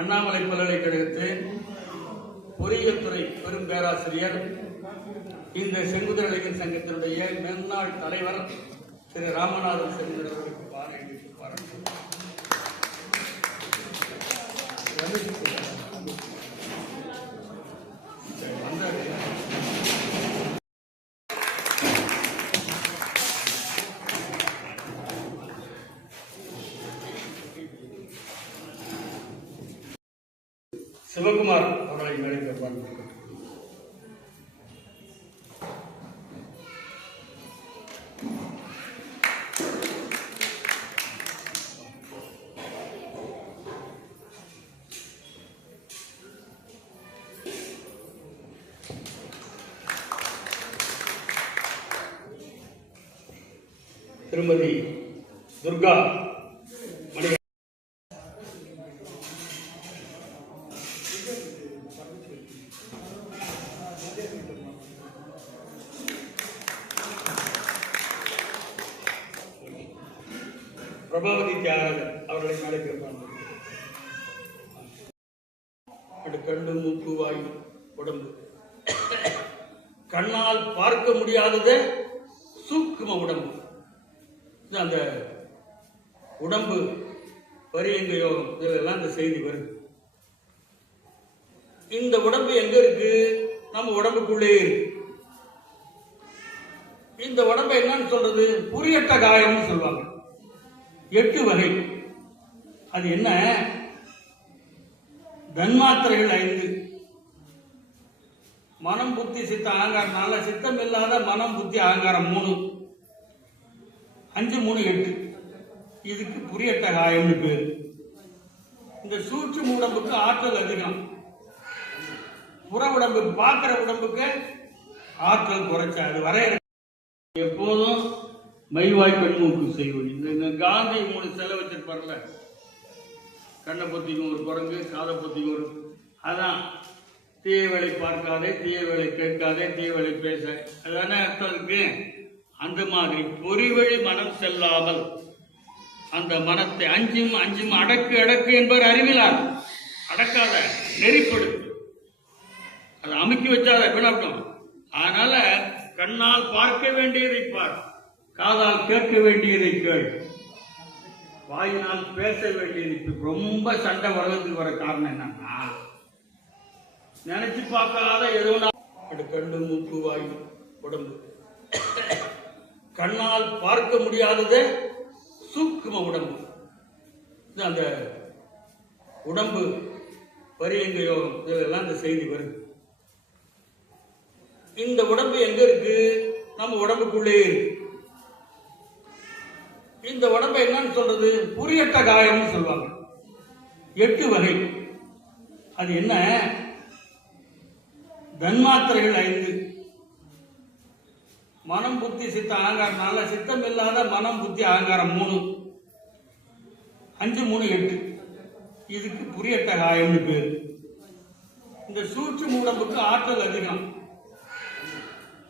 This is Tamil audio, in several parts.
அண்ணாமலை பல்கலைக்கழகத்தின் பொறியியல் துறை பெரும் பேராசிரியர், இந்த செங்குதிரை இளைஞர் சங்கத்தினுடைய முன்னாள் தலைவர் திரு ராமநாதன் செங்குதிரை அவர்களுக்கு பாராட்டு சிவகுமார் அவர்களை நடைபெறுவார். திருமதி துர்கா பிரபாவதி தியாகராஜன் அவர்களை நடைபெறுவார். கண்டு மூக்கு வாய் உடம்பு கண்ணால் பார்க்க முடியாதது சூக்கும உடம்பு. அந்த உடம்பு பரியங்க யோகம் இதெல்லாம் இந்த செய்தி வருது. இந்த உடம்பு எங்க இருக்கு? நம்ம உடம்புக்குள்ளே இருக்கு. இந்த உடம்பை என்னன்னு சொல்றது? புரியட்ட காயம்னு சொல்லுவாங்க. 8 வகை. அது என்ன? தன்மாத்திரைகள் 5. மனம் புத்தி சித்த அகங்காரம் 4. சித்தம் இல்லாத மனம் புத்தி அகங்காரம் 3. 5 3 8. இதுக்கு புரியட்ட காயம்னு பேரு. இந்த சூட்சும உடம்புக்கு ஆற்றல் அதிகம். புற உடம்பு பார்க்கிற உடம்புக்கு ஆற்றல் குறைச்சா. அது வர எப்போதும் மைவாய் கண்மூக்கு செய்வது. இந்த காந்தி 3 செலவு வச்சிருப்பார்ல, கண்ணை பொத்திக்கும் ஒரு குரங்கு, காதை பொத்திக்கும் ஒரு, அதான் தீய வேலை பார்க்காதே, தீய வேலை கேட்காதே, தீய வேலை பேச, அதான அர்த்தம் இருக்கு. அந்த மாதிரி பொறிவழி மனம் செல்லாமல் அந்த மனத்தை அஞ்சும் அடக்கு என்பவர் அறிவிலார். அடக்காத, நெறிப்படுத்து, அதை அமுக்கி வச்சாத விளக்கம். அதனால கண்ணால் பார்க்க வேண்டியதை பார், காதால் கேட்க வேண்டியதை கேள், வாயினால் பேச வேண்டியது. ரொம்ப சண்டை வர்றதுக்கு வர காரணம் என்னன்னா, நினைச்சு பார்க்காத எதுவும் கண்டு மூக்கு வாய் உடம்பு கண்ணால் பார்க்க முடியாதது சூக்கும உடம்பு. அந்த உடம்பு பரியங்க யோகம் இதெல்லாம் இந்த செய்தி வருது. இந்த உடம்பு எங்க இருக்கு? நம்ம உடம்புக்குள்ளே இருக்கு. இந்த உடம்பை என்னன்னு சொல்றது? புரியட்ட காயம்னு சொல்லுவாங்க. 8 வகை. அது என்ன? தன்மாத்திரைகள் 5. மனம் புத்தி சித்த அகங்காரம் 4. சித்தம் இல்லாத மனம் புத்தி அகங்காரம் 3. 5 3 8. இதுக்கு புரியட்ட காயம்னு பேரு. இந்த சூட்சும உடம்புக்கு ஆற்றல் அதிகம்.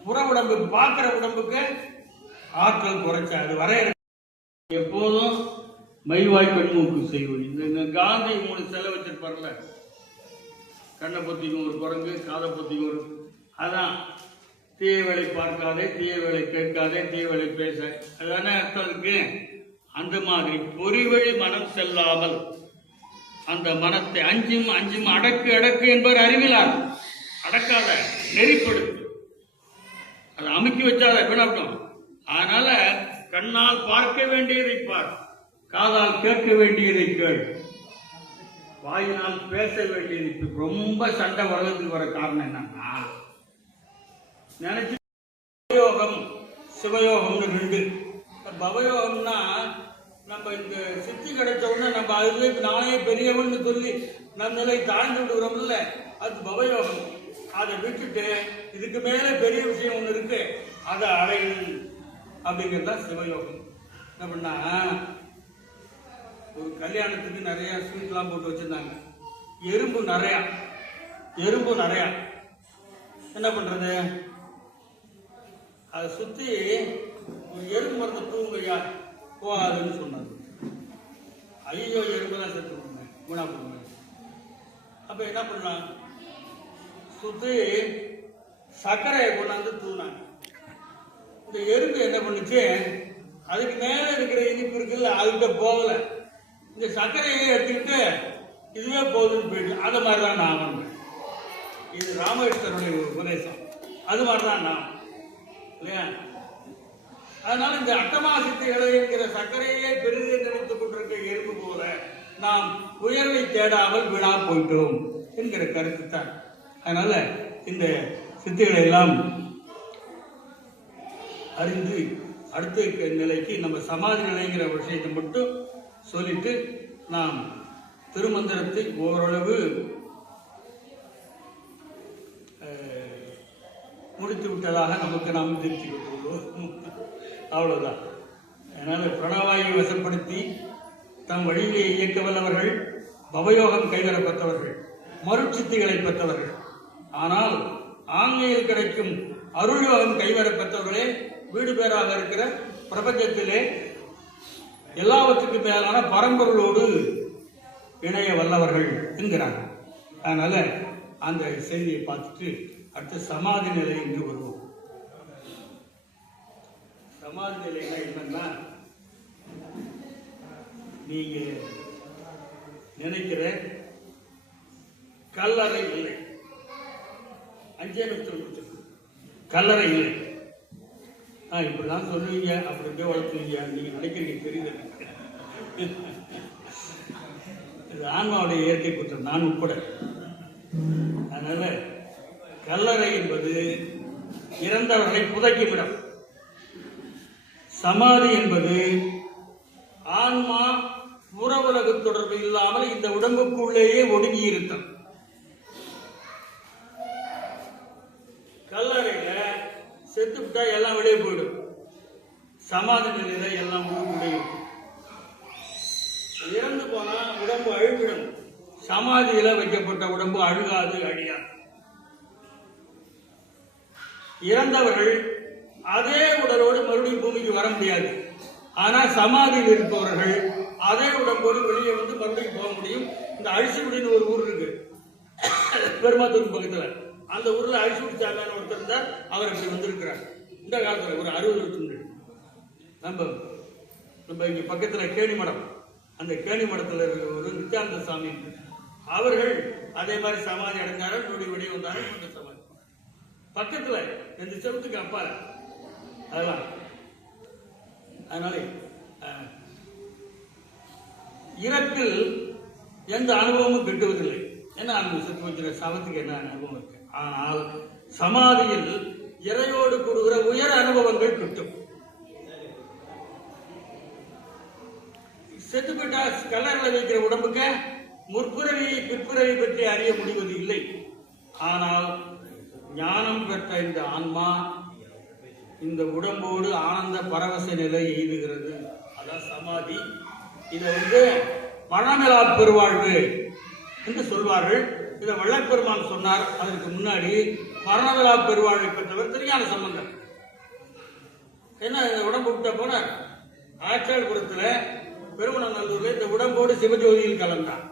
புற உடம்பு பார்க்கிற உடம்புக்கு ஆற்றல் குறைச்சா. அது வர எப்போதும் மைவாய் கண்மூக்கு செய்வது. இந்த காந்தி 3 செலவு வச்சிருப்பார்ல, கண்ணை பொத்திக்கும் ஒரு குரங்கு, காதை பொத்திக்கும் ஒரு, அதான் தீய வேலை பார்க்காதே, தீய வேலை கேட்காதே, தீய வேலை பேச, அதான அர்த்தம் இருக்கு. அந்த மாதிரி பொறிவழி மனம் செல்லாமல் அந்த மனத்தை அஞ்சும் அடக்கு என்பவர் அறிவிலார். அடக்காத, நெறிப்படுத்து, அதை அமுக்கி வச்சாத விளக்கம். அதனால கண்ணால் பார்க்க வேண்டியதை பார், காதால் கேட்க வேண்டியதை கேள், வாயினால் பேச வேண்டியது. ரொம்ப சண்டை வர்றதுக்கு வர காரணம் என்னன்னா, நினைச்சு யோகம் சிவயோகம்னு 2. பவயோகம்னா நம்ம இந்த சித்தி கிடைச்ச உடனே நம்ம அதுல நானே பெரியவன் சொல்லி நம்ம நிலை தாழ்ந்து விடுகிறோம்ல, அது பவயோகம். அதை விட்டுட்டு இதுக்கு மேல பெரிய விஷயம் ஒண்ணு இருக்கு, அதை அடையணும் அப்படிங்கிறதா சிவயோகம். என்ன பண்ணா, ஒரு கல்யாணத்துக்கு நிறைய ஸ்வீட்லாம் போட்டு வச்சிருந்தாங்க. எறும்பு நிறையா. என்ன பண்றது? அதை சுத்தி ஒரு எறும்பு மருந்து தூங்குயா போகாதுன்னு சொன்னாங்க. ஐயோ, எறும்பு தான் செத்து கொடுங்க, குணா கொடுங்க. அப்ப என்ன பண்ணலாம், சுத்தி சர்க்கரையை கொண்டாந்து தூணாங்க. இந்த எறும்பு என்ன பண்ணுச்சு, அதுக்கு மேல இருக்கிற இனிப்பு இருக்குல்ல அதுகிட்ட போகல, இந்த சர்க்கரையே எடுத்துக்கிட்டு இதுவே போகுதுன்னு போயிட்டு. அது மாதிரிதான் நான் பண்றேன். இது ராமகிருஷ்ணனுடைய உபதேசம். அது மாதிரிதான் நான் இல்லையா. அதனால இந்த அட்டமா சித்திகளை என்கிற சர்க்கரையே பெரிதே நினைத்துக் கொண்டிருக்க எறும்பு போல நாம் உயர்வை தேடாமல் வீணா போயிட்டோம் என்கிற கருத்து தான். அதனால இந்த சித்திகளை எல்லாம் அறிந்து அடுத்த நிலைக்கு நம்ம சமாதி நிலைங்கிற விஷயத்தை மட்டும் சொல்லிட்டு நாம் திருமந்திரத்தை ஓரளவு முடித்து விட்டதாக நமக்கு நாம் திருத்திக் கொண்டுள்ளோம். அவ்வளவுதான். அதனால பிரணவாயை வசப்படுத்தி தம் வழியிலே இயக்க வல்லவர்கள், பவயோகம் கைவர பெற்றவர்கள், மறுச்சித்திகளை பெற்றவர்கள். ஆனால் ஆண்மையில் கிடைக்கும் அருள் யோகம் கைவர பெற்றவர்களே வீடு பேராக இருக்கிற பிரபஞ்சத்திலே எல்லாவற்றுக்கும் மேலான பரம்பொருளோடு இணைய வல்லவர்கள் என்கிறார்கள். அதனால அந்த செய்தியை பார்த்துட்டு அடுத்து சமாதி நிலை என்று வருவோம். சமாதி நிலைனா என்னன்னா, நீங்க நினைக்கிற கல்லறை இல்லை, 5 நிமிஷம் முடிச்சிருக்கு, கல்லறை இல்லை. இப்படிதான் சொல்லுவீங்க, அப்படி வளர்த்துவீங்க, நீங்க நினைக்கிறீங்க தெரியுது. இது ஆன்மாவுடைய இயற்கை குற்றம், நான் உட்பட. அதனால கல்லறை என்பது இறந்தவர்களை புதைக்கும் இடம். சமாதி என்பது ஆன்மா புற உலக தொடர்பு இல்லாமல் இந்த உடம்புக்குள்ளேயே ஒடுங்கி இருத்தல். கல்லறையில செத்து விட்டா எல்லாம் வெளியே போயிடும், சமாதி நிலையில எல்லாம் உடம்புக்குள்ளே இருக்கும். இறந்து போனா உடம்பு அழுகிடும், சமாதியில வைக்கப்பட்ட உடம்பு அழுகாது, அழியாது. இறந்தவர்கள் அதே உடலோடு மறுபடியும் பூமிக்கு வர முடியாது. ஆனா சமாதியில் இருப்பவர்கள் அதே உடம்போடு வெளியே வந்து மறுபடியும் போக முடியும். இந்த அழிசுகுடின்னு ஒரு ஊர் இருக்கு பெருமாத்தூர் பக்கத்துல. அந்த ஊர்ல அழிசுகுடி சாமியான ஒருத்தர் இருந்தார், அவர் அப்படி வந்திருக்கிறார். இந்த காலத்துல ஒரு 60 வருஷம் முன்னாடி. நம்ம இங்க பக்கத்துல கேணி மடம், அந்த கேணி மடத்துல இருக்கிற ஒரு நித்யானந்த சாமி, அவர்கள் அதே மாதிரி சமாதி அடைந்தார்கள். வெளியே வந்தார்கள், கொஞ்சம் சமாதி பக்கத்துல 2 செவத்துக்கு அப்பால அதெல்லாம். அதனால இறப்பில் எந்த அனுபவமும் கிட்டுவதில்லை. என்ன அனுபவம், செத்து வச்சிருக்க சவத்துக்கு என்ன அனுபவம் இருக்கு. ஆனால் சமாதியில் இறையோடு கூடுகிற உயர் அனுபவங்கள் கிட்டும். செத்து போயிட்டா கல்லறையில் வைக்கிற உடம்புக்கு முற்பிறவி பிற்பிறவி பற்றி அறிய முடிவது இல்லை. ஆனால் ஞானம் பெற்ற இந்த ஆன்மா இந்த உடம்போடு ஆனந்த பரவச நிலை எய்துகிறது. அதான் சமாதி. இதை மனமிலா பெருவாழ்வு என்று சொல்வார்கள். இதை வள்ளற்பெருமான் சொன்னார். அதற்கு முன்னாடி மரணமிலா பெருவாழ்வை பெற்றவர் திருஞான சம்பந்தர். என்ன, இந்த உடம்பு விட்ட போன ஆச்சாரபுரத்துல பெருமநல்லூர்ல இந்த உடம்போடு சிவஜோதியில் கலந்தார்.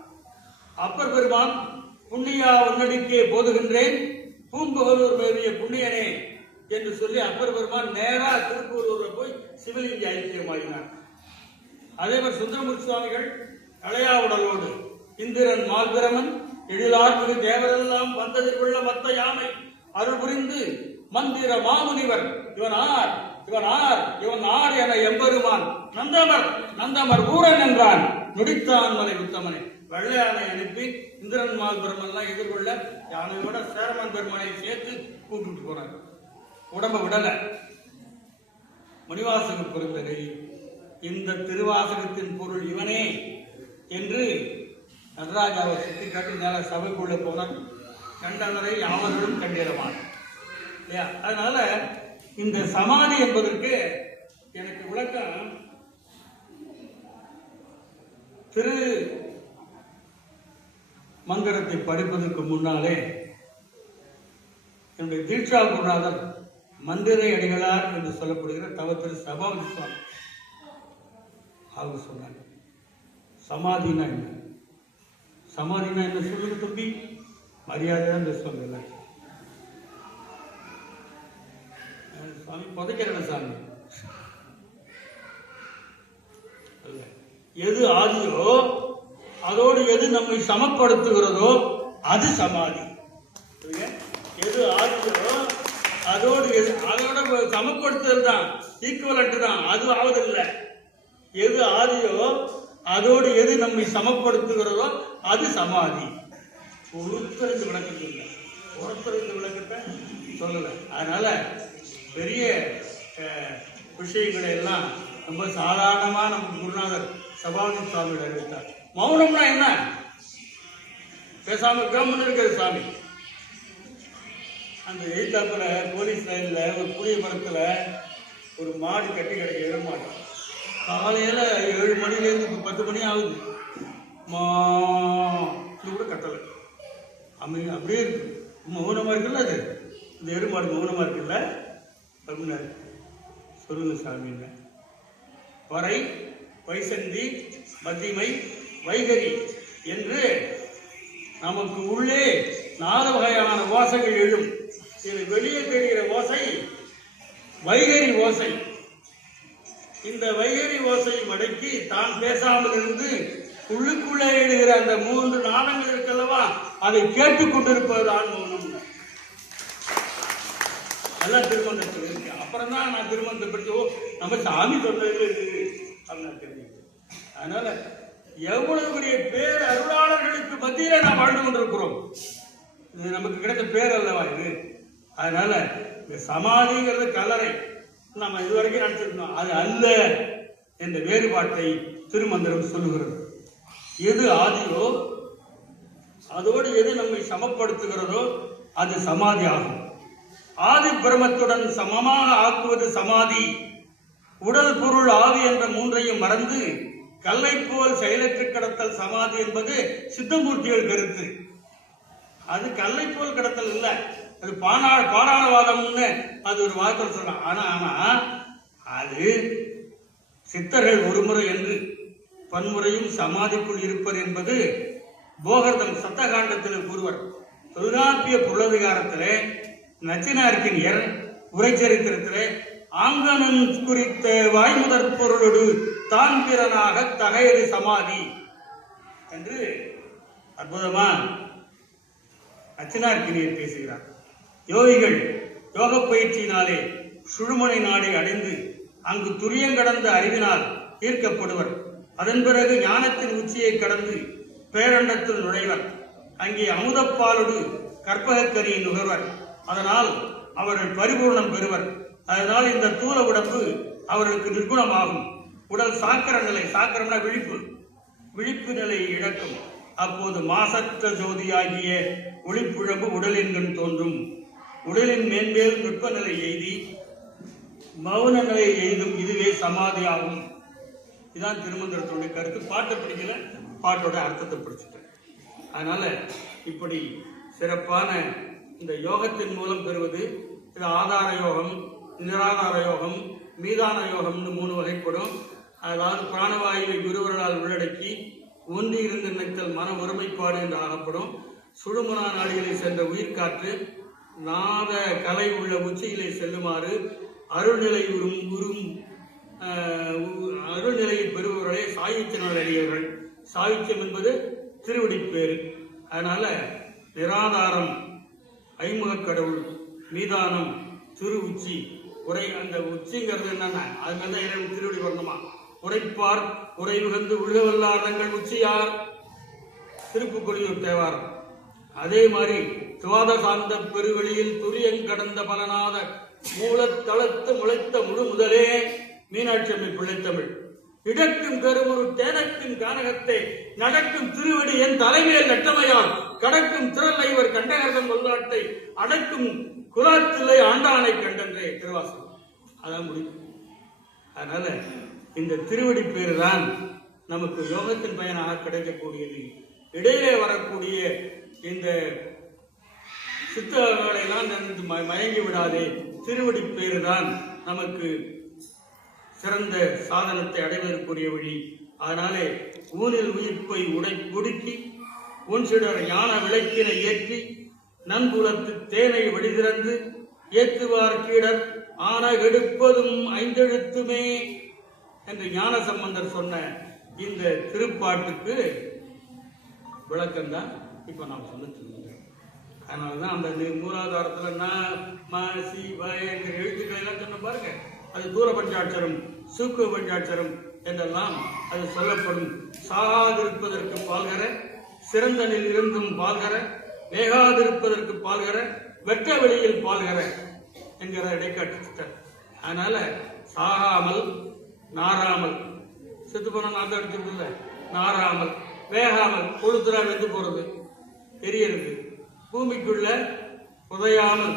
அப்பர் பெருமான் புண்ணியா உன்னடிக்கே போதுகின்றேன் பூம்பகலூர் மேவிய புண்ணியனே என்று சொல்லி அப்பர் பெருமான் நேரா திருப்பூரூர்ல போய் சிவலிங்க ஐக்கியமாகினார். அதே மாதிரி சுந்தரமூர்த்தி சுவாமிகள் கலையா உடலோடு இந்திரன் மால்பிரமன் எழிலாற்று தேவரெல்லாம் வந்ததில் மத்த யானை அருள் புரிந்து மந்திர மாமுனிவர் இவன் ஆர் என எம்பெருமான் நந்தமர் ஊரன் என்றான் நொடித்தான் மலை உத்தமனை. வெள்ளையானை அனுப்பி இந்திரன் மால்பிரமன் எல்லாம் எதிர்கொள்ள யானையோட சேரமான் பெருமானை சேர்த்து கூப்பிட்டு போறாங்க. உடம்ப விடல. மணிவாசக பெருந்தகை இந்த திருவாசகத்தின் பொருள் இவனே என்று நடராஜாவை சுற்றி காட்டி நேர சபைக்குள்ள போனார். கண்டனரை யாவர்களும் கண்டிடமான. அதனால இந்த சமாதி என்பதற்கு எனக்கு விளக்கம் திரு மந்திரத்தை படிப்பதற்கு முன்னாலே என்னுடைய தீட்சா குருநாதர் மந்திர அடிகளார் என்று சொல்லப்படுகிற தவத்திரு சபாபதி சுவாமி அவர் சொன்னார், சமாதினா என்ன? சமாதினா என்ன சொல்லுங்க தம்பி? மரியாதை தான் பேசுவாங்க எல்லாரும். சாமி புதைக்கிற சாமி எது ஆதியோ அதோடு எது நம்மை சமப்படுத்துகிறதோ அது சமாதி. எது ஆதியோ அதோடு அதோட சமப்படுத்துதல் தான், ஈக்குவலண்ட் தான், அது ஆவதில்லை. எது ஆதியோ அதோடு எது நம்மை சமப்படுத்துகிறதோ அது சமாதி. ஒருத்தருக்கு விளக்கத்தை இல்லை, ஒருத்தருக்கு விளக்கத்தை சொல்லலை. அதனால பெரிய விஷயங்களை எல்லாம் ரொம்ப சாதாரணமா நமக்கு குருநாதர் சபாதி சுவாமியோட அறிவித்தார். மௌனம்னா என்ன? பேசாம கம்முன்னு இருக்கிறது சாமி. அந்த எய்தாப்புல போலீஸ் லைன்ல ஒரு புளிய மரத்துல ஒரு மாடு கட்டி கிடைக்க இட மாட்டோம். காலையில 7 மணிலேருந்து இப்போ 10 மணி ஆகுது. கூட கட்டலை, அப்படியே இருக்கு, மௌனமா இருக்குல்ல. அது இந்த எருமாடு மௌனமா இருக்குல்ல அப்படின்னாரு. சொல்லுங்க சாமிங்க. வரை, வைசந்தி, மத்திமை, வைகரி என்று நமக்கு உள்ளே 4 வகையான ஓசைகள் எழும். இது வெளியே தெரிகிற ஓசை வைகரி ஓசை. இந்த வைகரி ஓசை மடக்கி தான் பேசாமல் இருந்து உள்ளுக்குள்ளே எழுகிற அந்த 3 நாடங்கள் இருக்கல்லவா, அதை கேட்டுக் கொண்டிருப்பதுதான் மௌனம். எல்லாம் திருமணத்தில் இருக்கு. அப்புறம் தான் நான் திருமணத்தை பற்றி நம்ம சாமி சொன்னது அப்படின்னு தெரியும். அதனால எவ்வளவு பெரிய பேர் அருளாளர்களுக்கு மத்தியில நாம் வாழ்ந்து கொண்டிருக்கிறோம். இது நமக்கு கிடைத்த பேர் அல்லவா இது. அதனால இந்த சமாதிங்கிறது கல்லறை நம்ம இதுவரைக்கும் நினைச்சிருந்தோம், அது அல்ல என்ற வேறுபாட்டை திருமந்திரம் சொல்லுகிறது. எது ஆதியோ அதோடு எது நம்மை சமப்படுத்துகிறதோ அது சமாதி ஆகும். ஆதி பிரமத்துடன் சமமாக ஆக்குவது சமாதி. உடல், பொருள், ஆவி என்ற 3ஐயும் மறந்து கல்லை போல் செயலற்று கிடத்தல் சமாதி என்பது சித்தமூர்த்திகள் கருத்து. அது கல்லை போல் கிடத்தல் இல்லை, அது பாடாளவாதம்னு அது ஒரு வார்த்தை சொல்றான். ஆனா அது சித்தர்கள் ஒருமுறை என்று பன்முறையும் சமாதிக்குள் இருப்பது என்பது போகர்தம் சத்தகாண்டத்தில் கூறுவர். தொல்காப்பிய பொருளதிகாரத்திலே நச்சினார்க்கினியர் உரைச்சரித்திரத்திலே ஆங்கனன் குறித்த வாய்முதற் பொருளோடு தான் பிறனாக தகையது சமாதி என்று அற்புதமா நச்சினார்க்கினியர் பேசுகிறார். யோகிகள் யோக பயிற்சியினாலே சுழுமனை நாடை அடைந்து அங்கு துரியங்கடந்த அறிவினால் ஈர்க்கப்படுவர். அதன் பிறகு ஞானத்தின் உச்சியை கடந்து பேரண்டத்தில் நுழைவர். அங்கே அமுதப்பாலோடு கற்பகக்கரியை நுகர்வர். அதனால் அவர்கள் பரிபூர்ணம் பெறுவர். அதனால் இந்த தூல உடம்பு அவர்களுக்கு நிர்குணமாகும். உடல் சாக்கர நிலை, சாக்கரம்னா விழிப்பு, விழிப்பு நிலையை இழக்கும். அப்போது மாசற்ற ஜோதியாகிய ஒளிப்புழம்பு உடலின்கண் தோன்றும். உடலின் மேன்மேல் நுட்ப நிலை எய்தி மௌன நிலையை எய்தும். இதுவே சமாதியாகும். இதுதான் திருமந்திரத்துடைய கருத்து. பாட்டை பிடிக்கல, பாட்டோட அர்த்தத்தை பிடிச்சிட்டேன். அதனால இப்படி சிறப்பான இந்த யோகத்தின் மூலம் பெறுவது, இது ஆதார யோகம், நிராதார யோகம், மீதான யோகம்னு 3 வகைப்படும். அதாவது பிராணவாயுவை குருவர்களால் உள்ளடக்கி ஒன்றி இருந்து நினைத்தல் மன ஒருமைப்பாடு என்று ஆகப்படும். சுடுமுனா நாடிகளை சென்ற உயிர்காற்று நாத கலை உள்ள உச்சியிலே செல்லுமாறு அருள்நிலை அருள்நிலையை பெறுபவர்களே சாயுச்சியனால் அறியவர்கள். சாயுச்சியம் என்பது திருவடிப்பேறு. அதனால நிராதாரம் ஐமுக கடவுள், மீதானம் திரு உச்சி, உரை. அந்த உச்சிங்கிறது என்னன்னா அது மேல இறைவன் திருவடி வரணுமா. உரைப்பார் உரை உகந்து உலகவல்லாதங்கள் உச்சியார், திருப்புக்கொடியூர் தேவாரம். அதே மாதிரி துவாத சார்ந்த பெருவெளியில் துரியங் கடந்த பலனாத மூலத்தளத்து முளைத்த முழு முதலே மீனாட்சி அம்மை பிள்ளைத்தமிழ். இடக்கும் கருமுரு தேனக்கும் கானகத்தை நடக்கும் திருவடி என் தலைமையில் நட்டமையால் கடக்கும் திரள் ஐவர் கண்டகர்தம் கொள்ளாட்டை அடக்கும் குலாத்தில்லை ஆண்டானை கண்டன்றே திருவாசகம். அதான் முடியும். அதனால இந்த திருவடி பேரு தான் நமக்கு யோகத்தின் பயனாக கிடைக்கக்கூடியது. இடையிலே வரக்கூடிய இந்த சித்தர்களை எல்லாம் மயங்கி விடாதே. திருவடி பேரு தான் நமக்கு சிறந்த சாதனத்தை அடைவதற்குரிய வழி. அதனாலே ஊனில் உயிர்ப்பை ஒடுக்கி உன்சிடர் ஞான விளக்கினை ஏற்றி நன்புலத்து தேனை வடிதிறந்து ஏத்துவார் கீழர் ஆன எடுப்பதும் ஐந்தெழுத்துமே என்று ஞான சம்பந்தர் சொன்ன இந்த திருப்பாட்டுக்கு விளக்கம்தான் இப்ப நாம் சொல்லிட்டு இருந்தோம். அதனாலதான் அந்த மூலாதாரத்துல ந ம சி வ என்கிற எழுத்துக்களை எல்லாம் சொன்ன பாருங்க, அது தூர பஞ்சாட்சரம் சூக்கு பஞ்சாட்சரம் என்றெல்லாம் அது சொல்லப்படும். சாகாதிருப்பதற்கு பால்கர, சிறந்தனில் இருந்தும் பால்கர, வேகாதிருப்பதற்கு பால்கர, வெட்ட வெளியில் பால்கர என்கிற இடைக்காட்டு. அதனால சாகாமல் நாராமல், செத்து போன நாத்த அடிச்சிருக்குல்ல, நாராமல் வேகாமல் கொளுத்துறா வெந்து போறது தெரியறது, பூமிக்குள்ள புதையாமல்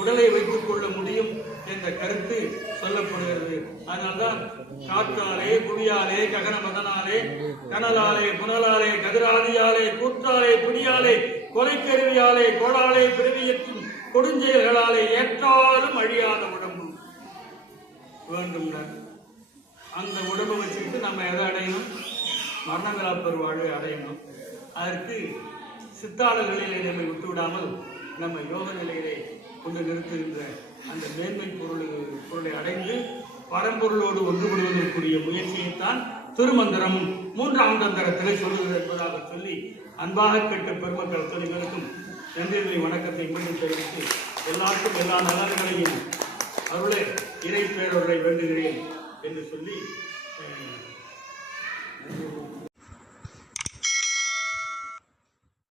உடலை வைத்துக் கொள்ள முடியும் என்ற கருத்து சொல்லப்படுகிறது. அதனால்தான் காற்றாலே புவியாலே ககன மதனாலே கனலாலே புனலாலே கதிராதியாலே கூற்றாலே பிடியாலே கொலைக்கருவியாலே கோளாலே பிறவியற்றும் கொடுஞ்செயல்களாலே ஏற்றாலும் அழியாத உடம்பு வேண்டும். அந்த உடம்பை வச்சுக்கிட்டு நம்ம எதை அடையணும்? மரணமில்லா பெருவாழ்வை அடையணும். அதற்கு சித்தாள நிலையிலே நம்மை விட்டுவிடாமல் நம்ம யோக நிலையிலே கொண்டு நிறுத்துகின்ற அந்த மேன்மை பொருளை அடைந்து பரம்பொருளோடு ஒன்றுபடுவதற்குரிய முயற்சியைத்தான் திருமந்திரம் 3ஆம் தந்திரத்திலே சொல்லுகிறது என்பதாக சொல்லி அன்பாக கேட்ட பெருமக்கள் அத்தனைகளுக்கும் நன்றிகளை வணக்கத்தை மீண்டும் தெரிவித்து எல்லாருக்கும் எல்லா நலன்களையும் அருளே இறை பேரொருளை வேண்டுகிறேன் என்று சொல்லி